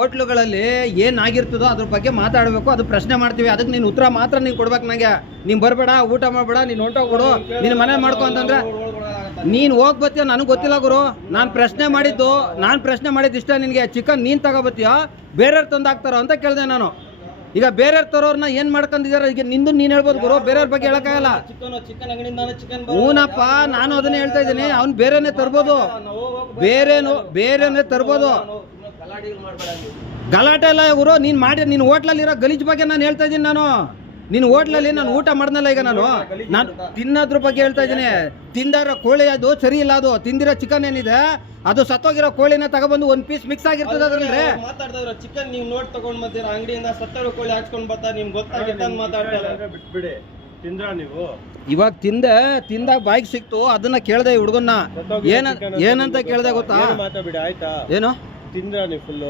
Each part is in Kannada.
ಹೋಟ್ಲುಗಳಲ್ಲಿ ಏನಾಗಿರ್ತದೋ ಅದ್ರ ಬಗ್ಗೆ ಮಾತಾಡಬೇಕು, ಅದು ಪ್ರಶ್ನೆ ಮಾಡ್ತೀವಿ, ಅದಕ್ಕೆ ನೀನು ಉತ್ತರ ಮಾತ್ರ ನೀನು ಕೊಡ್ಬೇಕು. ನನಗೆ ನೀನು ಬರಬೇಡ, ಊಟ ಮಾಡಬೇಡ, ನೀನು ಹೊಂಟೋಗ್ಬಿಡು, ನೀನು ಮನೆ ಮಾಡ್ಕೊ ಅಂತಂದ್ರೆ ನೀನು ಹೋಗ್ಬತ್ತೀಯ ನನಗೆ ಗೊತ್ತಿಲ್ಲ ಗುರು. ನಾನು ಪ್ರಶ್ನೆ ಮಾಡಿದ್ದು ಇಷ್ಟ ನಿನಗೆ. ಚಿಕನ್ ನೀನು ತಗೋಬತ್ತೀಯೋ ಬೇರೆಯವ್ರು ತಂದು ಹಾಕ್ತಾರೋ ಅಂತ ಕೇಳಿದೆ ನಾನು. ಈಗ ಬೇರೆಯವ್ರು ತರೋರ್ನ ಏನು ಮಾಡ್ಕೊಂಡಿದ್ದಾರೆ, ಈಗ ನಿಂದು ನೀನು ಹೇಳ್ಬೋದು ಗುರು, ಬೇರೆಯವ್ರ ಬಗ್ಗೆ ಹೇಳೋಕ್ಕಾಗಲ್ಲ. ಹೂನಪ್ಪ, ನಾನು ಅದನ್ನೇ ಹೇಳ್ತಾ ಇದ್ದೀನಿ. ಅವ್ನು ಬೇರೆನೇ ತರ್ಬೋದು, ಬೇರೆನೇ ತರ್ಬೋದು. ಗಲಾಟೆ ಎಲ್ಲ ಗುರು. ನೀನು ಹೋಟ್ಲಲ್ಲಿರೋ ಗಲೀಜ್ ಬಗ್ಗೆ ನಾನು ಹೇಳ್ತಾ ಇದ್ದೀನಿ. ನೀನು ಹೋಟ್ಲಲ್ಲಿ ನಾನು ಊಟ ಮಾಡ್ದಲ್ಲ. ಈಗ ನಾನು ತಿನ್ನೋದ್ರ ಬಗ್ಗೆ ಹೇಳ್ತಾ ಇದ್ದೀನಿ. ತಿಂದಿರೋ ಕೋಳಿ ಅದು ಸರಿ ಇಲ್ಲ. ಅದು ತಿಂದಿರೋ ಚಿಕನ್ ಏನಿದೆ ಅದು ಸತ್ತೋಗಿರೋ ಕೋಳಿನ ತಗೊಬಂದು ಒಂದು ಪೀಸ್ ಮಿಕ್ಸ್ ಆಗಿರ್ತದೆ ಅದ್ರಲ್ಲಿ. ಮಾತಾಡ್ತಾ ಚಿಕನ್ ನೀವು ನೋಟ್ ತಗೊಂಡ್ ಬರ್ತೀರ, ಅಂಗಡಿಯಿಂದ ಸತ್ತೋಗಿರೋ ಕೋಳಿ ಹಾಕ್ಸ್ಕೊಂಡ್ ಬರ್ತಾರೆ, ನಿಮ್ಗೆ ಗೊತ್ತಾಗಿತ್ತು ಮಾತಾಡ್ತಾರೆ. ಬಿಟ್ಬಿಡಿ, ತಿಂದ್ರ ನೀವು ಇವಾಗ ತಿಂದಾಗ ಬಾಯಿಗೆ ಸಿಕ್ತು, ಅದನ್ನ ಕೇಳ್ದೆ ಹುಡುಗನ್ನ. ಏನಂತ ಕೇಳ್ದೆ ಗೊತ್ತಾ? ಮಾತಾಡ್ಬಿಡಿ ಆಯ್ತಾ? ಏನು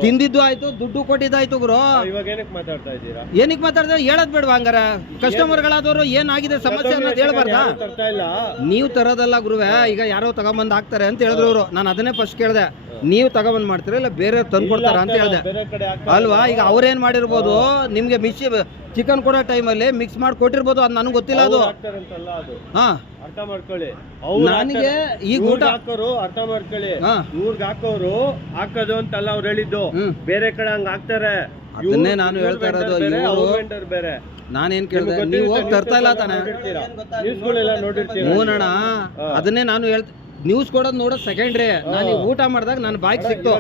ತಿಂದಿದ್ದು ಆಯ್ತು, ದುಡ್ಡು ಕೊಟ್ಟಿದ್ದಾಯ್ತು ಗುರು. ಇವಾಗ ಏನಕ್ಕೆ ಮಾತಾಡ್ತಾ ಇದ್ದೀರಾ? ಏನಕ್ಕೆ ಮಾತಾಡ್ತಾ ಹೇಳದ್ ಬೇಡವಾ? ಹಂಗಾರ ಕಸ್ಟಮರ್ಗಳಾದವರು ಏನಾಗಿದೆ ಸಮಸ್ಯೆ ಅನ್ನೋದು ಹೇಳ್ಬಾರ್ದಾ? ನೀವು ತರೋದಲ್ಲ ಗುರುವೆ. ಈಗ ಯಾರೋ ತಗೊಂಬಂದ್ ಹಾಕ್ತಾರೆ ಅಂತ ಹೇಳಿದ್ರು ಅವರು. ನಾನು ಅದನ್ನೇ ಫಸ್ಟ್ ಕೇಳ್ದೆ, ನೀವು ತಗೊಂಬಂದ್ ಮಾಡ್ತೀರಾ ಇಲ್ಲ ಬೇರೆ ತಂದ್ಕೊಡ್ತಾರ ಅಂತ ಹೇಳ್ದೆ ಅಲ್ವಾ? ಈಗ ಅವ್ರೇನ್ ಮಾಡಿರ್ಬೋದು, ನಿಮ್ಗೆ ಚಿಕನ್ ಕೊಡೋ ಟೈಮಲ್ಲಿ ಮಿಕ್ಸ್ ಮಾಡಿ ಕೊಟ್ಟಿರ್ಬೋದು, ಅದು ನನಗೆ ಗೊತ್ತಿಲ್ಲ. ಅದು ಹಾ ಅರ್ಥ ಮಾಡ್ಕೊಳ್ಳಿ. ನನಗೆ ಈಗ ಊಟ ಹಾಕೋರು ಅರ್ಥ ಮಾಡ್ಕೊಳ್ಳಿ. ಇವ್ರಿಗೆ ಹಾಕೋರು ಹಾಕೋದು ಅಂತಲ್ಲ ಅವ್ರು ಹೇಳಿದ್ದು, ಬೇರೆ ಕಡೆ ಹಂಗ ಹಾಕ್ತಾರೆ. ಅದನ್ನೇ ನಾನು ಹೇಳ್ತಾ ಇರೋದು. ಬೇರೆ ನಾನೇನ್ ಕೇಳ್ದೆ, ನೀವು ಹೋಗಿ ತರ್ತಾ ಇಲ್ಲ ತಾನೆ? ಹೂನಣ್ಣ, ಅದನ್ನೇ ನಾನು ಹೇಳ್ತಾ. ನ್ಯೂಸ್ ಕೊಡೋದು ನೋಡೋದು ಸೆಕೆಂಡ್ರಿ. ನಾನು ಊಟ ಮಾಡಿದಾಗ ನನ್ನ ಬಾಯಿಗೆ ಸಿಕ್ತು,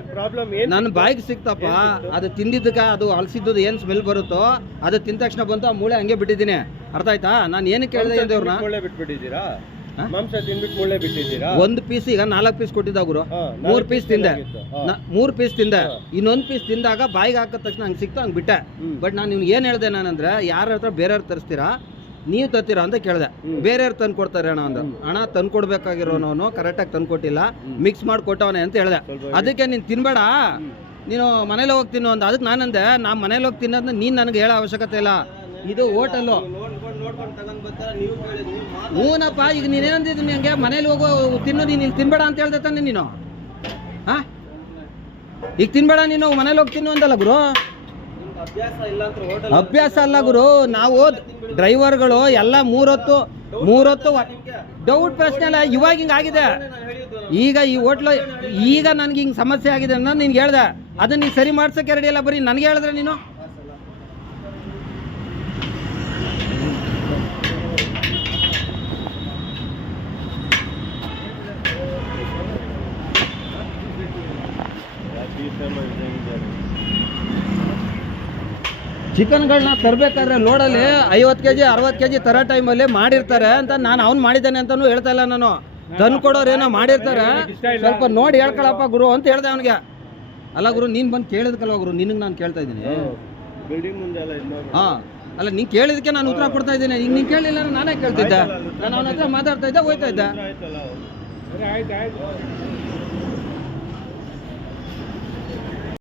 ನನ್ನ ಬಾಯಿಗೆ ಸಿಕ್ತಪ್ಪ. ಅದು ತಿಂದಿದ್ದಕ್ಕೆ ಅದು ಅಲಸಿದ್ದು ಏನು ಸ್ಮೆಲ್ ಬರುತ್ತೋ ಅದು ತಿಂದ ತಕ್ಷಣ ಬಂತು, ಆ ಮೂಳೆ ಹಂಗೆ ಬಿಟ್ಟಿದ್ದೀನಿ. ಅರ್ಥ ಆಯ್ತಾ? ನಾನು ಏನು ಕೇಳಿದೆ ಇದ್ದವ್ರನ್ನ, ಬಿಟ್ಬಿಟ್ಟಿದ್ದೀರಾ? ಮಾಂಸ ತಿಂದ್ಬಿಟ್ಟು ಮೂಳೆ ಬಿಟ್ಟಿದ್ದೀರಾ? ಒಂದು ಪೀಸ್ ಈಗ 4 ಪೀಸ್ ಕೊಟ್ಟಿದ್ದ ಗುರು. 3 ಪೀಸ್ ತಿಂದೆ, 3 ಪೀಸ್ ತಿಂದೆ. ಇನ್ನೊಂದು ಪೀಸ್ ತಿಂದಾಗ ಬಾಯಿಗೆ ಹಾಕಿದ ತಕ್ಷಣ ಹಂಗೆ ಸಿಕ್ತು, ಹಂಗೆ ಬಿಟ್ಟೆ. ಬಟ್ ನಾನು ನಿಮ್ಗೆ ಏನು ಹೇಳಿದೆ ನಾನಂದ್ರೆ, ಯಾರ ಹತ್ರ ಬೇರೆಯವ್ರು ತರಿಸ್ತೀರಾ, ನೀವು ತರ್ತೀರಾ ಅಂತ ಕೇಳಿದೆ. ಬೇರೆಯವ್ರು ತಂದು ಕೊಡ್ತಾರೆ ಅಣ್ಣ ಅಂದ್ರೆ, ಅಣ್ಣ ತಂದು ಕೊಡ್ಬೇಕಾಗಿರೋನು ಕರೆಕ್ಟಾಗಿ ತಂದು ಕೊಟ್ಟಿಲ್ಲ, ಮಿಕ್ಸ್ ಮಾಡಿ ಕೊಟ್ಟವನೆ ಅಂತ ಹೇಳಿದೆ. ಅದಕ್ಕೆ ನೀನು ತಿನ್ಬೇಡ, ನೀನು ಮನೇಲಿ ಹೋಗಿ ತಿನ್ನು ಅಂತ. ಅದಕ್ಕೆ ನಾನಂದೆ, ನಾ ಮನೇಲಿ ಹೋಗಿ ತಿನ್ನೋದನ್ನ ನೀನು ನನಗೆ ಹೇಳೋ ಅವಶ್ಯಕತೆ ಇಲ್ಲ. ಇದು ಹೋಟೆಲ್ಲು. ಹೂನಪ್ಪ, ಈಗ ನೀನೇನಂದಿದ್ದೀನಿ ಹಂಗೆ ಮನೇಲಿ ಹೋಗೋ ತಿನ್ನು, ನೀನು ತಿನ್ಬೇಡ ಅಂತ ಹೇಳ್ದೆ ತಾನೆ ನೀನು? ಹಾಂ, ಈಗ ತಿನ್ಬೇಡ ನೀನು ಮನೇಲಿ ಹೋಗಿ ತಿನ್ನು ಅಂತಲ್ಲ ಗುರು. ಅಭ್ಯಾಸ ಅಲ್ಲ ಗುರು. ನಾವು ಡ್ರೈವರ್ಗಳು ಎಲ್ಲ ಮೂರೊತ್ತು ಡೌಟ್ ಪ್ರಶ್ನೆ ಅಲ್ಲ. ಇವಾಗ ಹಿಂಗೆ ಆಗಿದೆ. ಈಗ ಈ ಹೋಟ್ಲು ಈಗ ನನಗೆ ಹಿಂಗೆ ಸಮಸ್ಯೆ ಆಗಿದೆ ಅಂತ ನಿನ್ಗೆ ಹೇಳ್ದೆ. ಅದನ್ನ ನೀನು ಸರಿ ಮಾಡ್ಸೋಕೆ ರೆಡಿ ಇಲ್ಲ. ಬರೀ ನನಗೆ ಹೇಳಿದ್ರೆ ನೀನು ಚಿಕನ್ಗಳನ್ನ ತರಬೇಕಾದ್ರೆ ಲೋಡಲ್ಲಿ 50 kg 60 kg ತರೋ ಟೈಮಲ್ಲಿ ಮಾಡಿರ್ತಾರೆ ಅಂತ ನಾನು ಅವ್ನು ಮಾಡಿದ್ದಾನೆ ಅಂತಲೂ ಹೇಳ್ತಾ ಇಲ್ಲ. ನಾನು ತಂದು ಕೊಡೋರು ಏನೋ ಮಾಡಿರ್ತಾರೆ, ಸ್ವಲ್ಪ ನೋಡಿ ಹೇಳ್ಕೊಳಪ್ಪ ಗುರು ಅಂತ ಹೇಳ್ದೆ ಅವನಿಗೆ. ಅಲ್ಲ ಗುರು, ನೀನು ಬಂದು ಕೇಳಿದ್ಕಲ್ವ ಗುರು, ನಿನಗೆ ನಾನು ಕೇಳ್ತಾ ಇದ್ದೀನಿ. ಹಾಂ, ಅಲ್ಲ ನೀನು ಕೇಳಿದಕ್ಕೆ ನಾನು ಉತ್ತರ ಕೊಡ್ತಾ ಇದ್ದೀನಿ. ಈಗ ನೀನು ಕೇಳಿಲ್ಲ ನಾನೇ ಕೇಳ್ತಿದ್ದೆ. ನಾನು ಅವನ ಹತ್ರ ಮಾತಾಡ್ತಾ ಇದ್ದೆ, ಹೋಯ್ತಾ ಇದ್ದೆ.